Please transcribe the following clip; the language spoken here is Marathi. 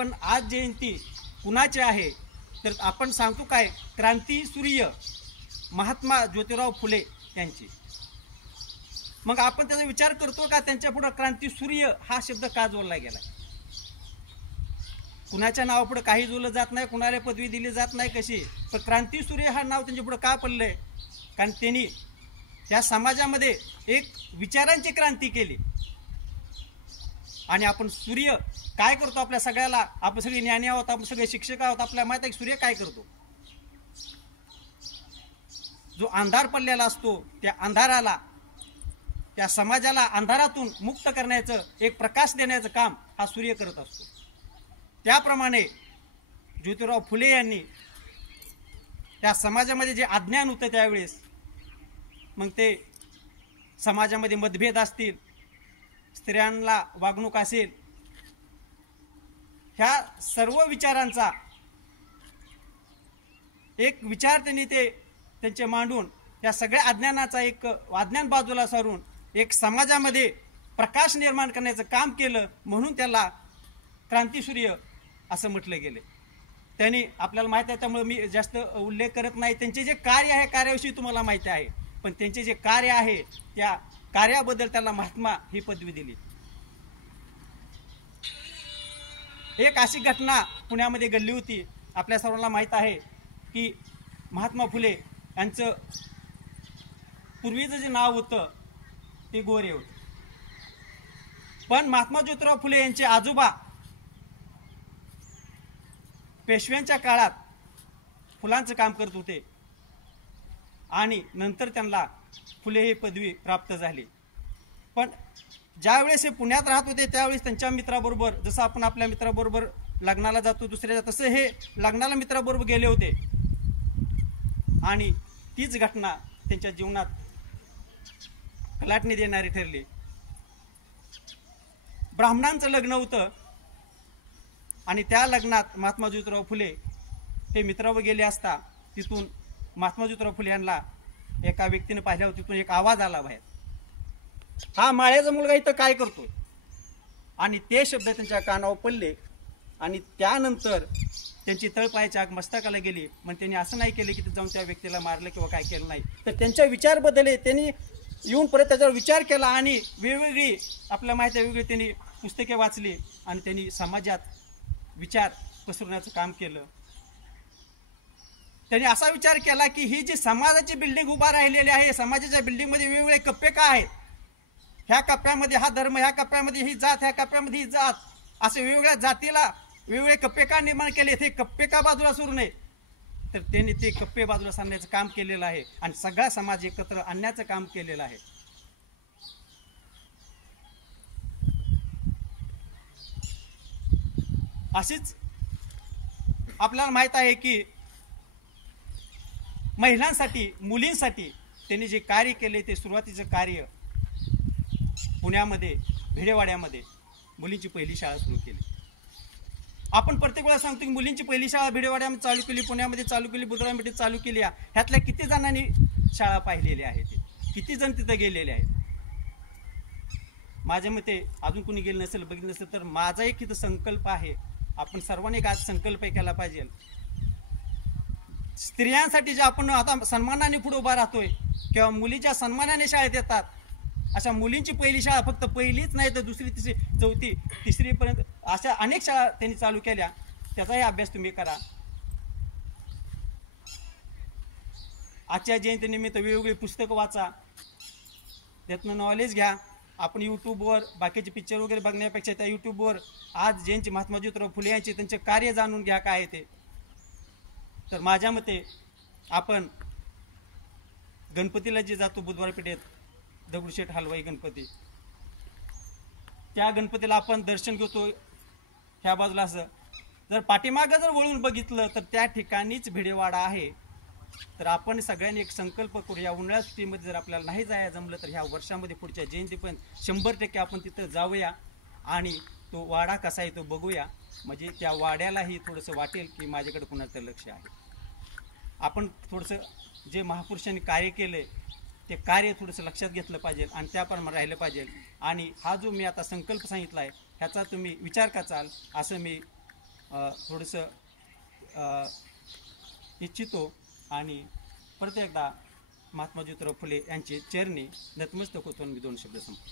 पण आज जयंती कुणाची आहे तर आपण सांगतो काय, क्रांती सूर्य महात्मा ज्योतिराव फुले यांची. मग आपण त्याचा विचार करतो का त्यांच्या पुढे क्रांती सूर्य हा शब्द का जोडला गेला? कुणाच्या नावापुढे काही जोडलं जात नाही, कुणाला पदवी दिली जात नाही कशी, पण क्रांती सूर्य हा नाव त्यांच्या पुढे का पडलंय? कारण त्यांनी त्या समाजामध्ये एक विचारांची क्रांती केली. आणि आपण सूर्य काय करतो आपल्या सगळ्याला, आपण सगळे ज्ञानी आहोत, आपण सगळे शिक्षक आहोत, आपल्याला माहित आहे सूर्य काय करतो. जो अंधार पडलेला असतो त्या अंधाराला, त्या समाजाला अंधारातून मुक्त करण्याचं, एक प्रकाश देण्याचं काम हा सूर्य करत असतो. त्याप्रमाणे ज्योतिराव फुले यांनी त्या समाजामध्ये जे अज्ञान होतं त्यावेळेस, मग ते समाजामध्ये मतभेद असतील, स्त्रियांना वागणूक असेल, ह्या सर्व विचारांचा एक विचार त्यांनी त्यांचे मांडून त्या सगळ्या अज्ञानाचा एक अज्ञान बाजूला सारून एक समाजामध्ये प्रकाश निर्माण करण्याचं काम केलं. म्हणून त्याला क्रांतीसूर्य असं म्हटलं गेलं. त्यांनी आपल्याला माहिती आहे, त्यामुळे मी जास्त उल्लेख करत नाही. त्यांचे जे कार्य आहे कार्याविषयी तुम्हाला माहिती आहे, पण त्यांचे जे कार्य आहे त्या कार्याबद्दल त्याला महात्मा ही पदवी दिली. एक अशी घटना पुण्यामध्ये घडली होती. आपल्या सर्वांना माहीत आहे की महात्मा फुले यांचं पूर्वीचं जे नाव होतं ते गोरे होतं. पण महात्मा ज्योतिराव फुले यांचे आजोबा पेशव्यांच्या काळात फुलांचं काम करत होते आणि नंतर त्यांना फुले ही पदवी प्राप्त झाली. पण ज्यावेळेस हे पुण्यात राहत होते त्यावेळेस त्यांच्या मित्राबरोबर, जसं आपण आपल्या मित्राबरोबर लग्नाला जातो दुसऱ्याच्या, तसं हे लग्नाला मित्राबरोबर गेले होते. आणि तीच घटना त्यांच्या जीवनात कलाटणी देणारी ठरली. ब्राह्मणांचं लग्न होतं आणि त्या लग्नात महात्मा ज्योतिराव फुले हे मित्रावर गेले असता तिथून महात्मा ज्योतिराव फुले यांना एका व्यक्तीने पाहिल्यावर तिथून एक आवाज आला बाहेर, हा माळ्याचा मुलगा इथं काय करतोय? आणि ते शब्द त्यांच्या कानावर पडले आणि त्यानंतर त्यांची तळपायाची आग मस्तकाला गेली. पण त्यांनी असं नाही केलं की ते जाऊन त्या व्यक्तीला मारलं किंवा काय केलं नाही, तर त्यांच्या विचार बदलले. त्यांनी येऊन परत त्याच्यावर विचार केला आणि वेगवेगळी आपल्याला माहिती आहे वेगवेगळी त्यांनी पुस्तके वाचली आणि त्यांनी समाजात विचार पसरवण्याचं काम केलं. त्यांनी असा विचार केला की ही जी समाजाची बिल्डिंग उभा राहिलेली आहे, समाजाच्या बिल्डिंगमध्ये वेगवेगळे कप्पे का आहेत, ह्या कप्प्यामध्ये हा धर्म, ह्या कप्प्यामध्ये ही जात, ह्या कप्प्यामध्ये ही जात, असे वेगवेगळ्या जातीला वेगवेगळे कप्पे का निर्माण केले, ते कप्पे का बाजूला सोडू नये, तर त्यांनी ते कप्पे बाजूला सांगण्याचं काम केलेलं आहे आणि सगळा समाज एकत्र आणण्याचं काम केलेलं आहे. अशीच आपल्याला माहित आहे की महिलांसाठी, मुलींसाठी त्यांनी जे कार्य केले ते सुरुवातीचं कार्य पुण्यामध्ये भिडेवाड्यामध्ये मुलींची पहिली शाळा सुरू केली. आपण प्रत्येक वेळा सांगतो की मुलींची पहिली शाळा भिडेवाड्यामध्ये चालू केली, पुण्यामध्ये चालू केली, बुधवारपेठेत चालू केली. ह्यातल्या किती जणांनी शाळा पाहिलेली आहे, किती जण तिथं गेलेले आहेत? माझ्या मते अजून कोणी गेलं नसेल, बघितलं नसेल, तर माझा एक इथं संकल्प आहे, आपण सर्वांनी एक आज संकल्प केला पाहिजे. स्त्रियांसाठी जे आपण आता सन्मानाने पुढे उभा राहतोय किंवा मुलीच्या सन्मानाने शाळेत येतात, अशा मुलींची पहिली शाळा फक्त पहिलीच नाही तर दुसरी, तिसरी, चौथी, तिसरीपर्यंत अशा अनेक शाळा त्यांनी चालू केल्या. त्याचाही अभ्यास तुम्ही करा. आजच्या जयंतीनिमित्त वेगवेगळी पुस्तकं वाचा, त्यातनं नॉलेज घ्या. आपण यूट्यूबवर बाकीचे पिक्चर वगैरे बघण्यापेक्षा त्या यूट्यूबवर आज जयंती महात्मा ज्योतिराव फुले यांचे त्यांचे कार्य जाणून घ्या काय आहे ते. तर माझ्या मते आपण गणपतीला जे जातो बुधवारपेठेत, दगडूशेठ हलवाई गणपती, त्या गणपतीला आपण दर्शन घेतो. ह्या बाजूला असं जर पाठीमागं जर वळून बघितलं तर त्या ठिकाणीच भिडेवाडा आहे. तर आपण सगळ्यांनी एक संकल्प करूया, उन्हाळ्या सुट्टीमध्ये जर आपल्याला नाही जायला जमलं तर ह्या वर्षामध्ये पुढच्या जयंती पण 100% आपण तिथं जाऊया आणि तो वाडा कसा आहे तो बघूया. म्हणजे त्या वाड्यालाही थोडंसं वाटेल की माझ्याकडे कुणाचं लक्ष आहे. आपण थोडंसं जे महापुरुषांनी कार्य केलं ते कार्य थोडंसं लक्षात घेतलं पाहिजे आणि त्याप्रमाणे राहिलं पाहिजे. आणि हा जो मी आता संकल्प सांगितला आहे ह्याचा तुम्ही विचार कराल असं मी थोडंसं इच्छितो आणि परत एकदा महात्मा ज्योतिराव फुले यांचे चरणी नतमस्तक होतो मी 2 शब्द संपतो.